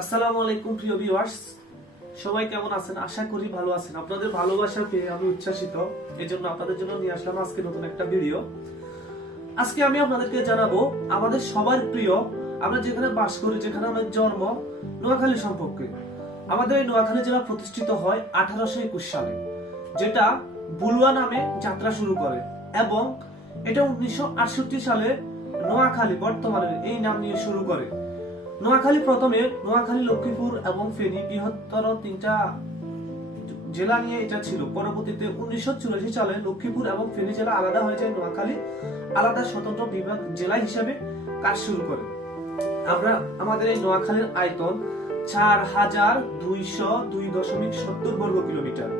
আসসালামু আলাইকুম প্রিয় ভিউয়ার্স, সবাই কেমন আছেন? আশা করি ভালো আছেন। আপনাদের ভালোবাসা পেয়ে আমি উচ্ছ্বাসিত। এজন্য আপনাদের জন্য নিয়ে আসলাম আজকে নতুন একটা ভিডিও। আজকে আমি আপনাদেরকে জানাবো আমাদের সবার প্রিয়, আমরা যেখানে বাস করি, যেখানে আমাদের জন্ম, নোয়াখালী সম্পর্কে। আমাদের এই নোয়াখালী জেলা প্রতিষ্ঠিত হয় 1821 সালে, যেটা বুলুয়া নামে যাত্রা শুরু করে, এবং এটা 1968 সালে নোয়াখালী বর্তমানে এই নাম নিয়ে শুরু করে। নোয়াখালী প্রথমে নোয়াখালী, লক্ষ্মীপুর এবং ফেনী বৃহত্তর তিনটা জেলা নিয়ে এটা ছিল। পরবর্তীতে 1984 সালে লক্ষ্মীপুর এবং ফেনী জেলা আলাদা হয়ে যায়, নোয়াখালী আলাদা স্বতন্ত্র বিভাগ জেলা হিসেবে কাজ শুরু করে। আমরা আমাদের এই নোয়াখালীর আয়তন 4202.70 বর্গ কিলোমিটার।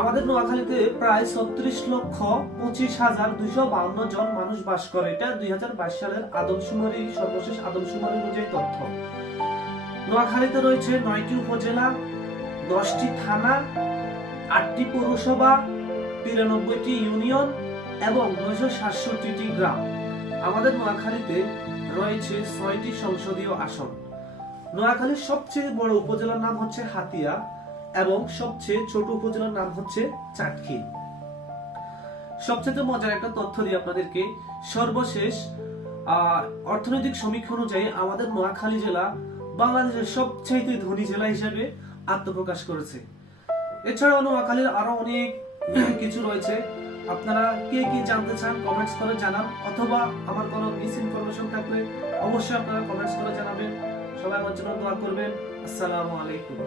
আমাদের নোয়াখালীতে প্রায় 36,25,252 জন মানুষ বাস করে। এটা 2022 সালের আদমশুমারি, সর্বশেষ আদমশুমারি অনুযায়ী তথ্য। নোয়াখালীতে রয়েছে 9টি উপজেলা, 10টি থানা, 8টি পৌরসভা, 93টি ইউনিয়ন এবং 967টি গ্রাম। আমাদের নোয়াখালীতে রয়েছে 6টি সংসদীয় আসন। নোয়াখালীর সবচেয়ে বড় উপজেলার নাম হচ্ছে হাতিয়া এবং সবচেয়ে ছোট উপজেলার নাম হচ্ছে চাটখিল। সবচেয়ে মজার একটা তথ্য দিই আপনাদেরকে। সর্বশেষ অর্থনৈতিক সমীক্ষা অনুযায়ী আমাদের নোয়াখালী জেলা বাংলাদেশের সবচেয়ে ধনী জেলা হিসেবে আত্মপ্রকাশ করেছে। এছাড়াও নোয়াখালীর আরো অনেক কিছু রয়েছে। আপনারা কে কি জানতে চান কমেন্টস করে জানান, অথবা আমার কোনো মিস ইনফরমেশন থাকলে অবশ্যই আপনারা কমেন্টস করে জানাবেন। সবাই আমার জন্য দোয়া করবেন। আসসালামু আলাইকুম।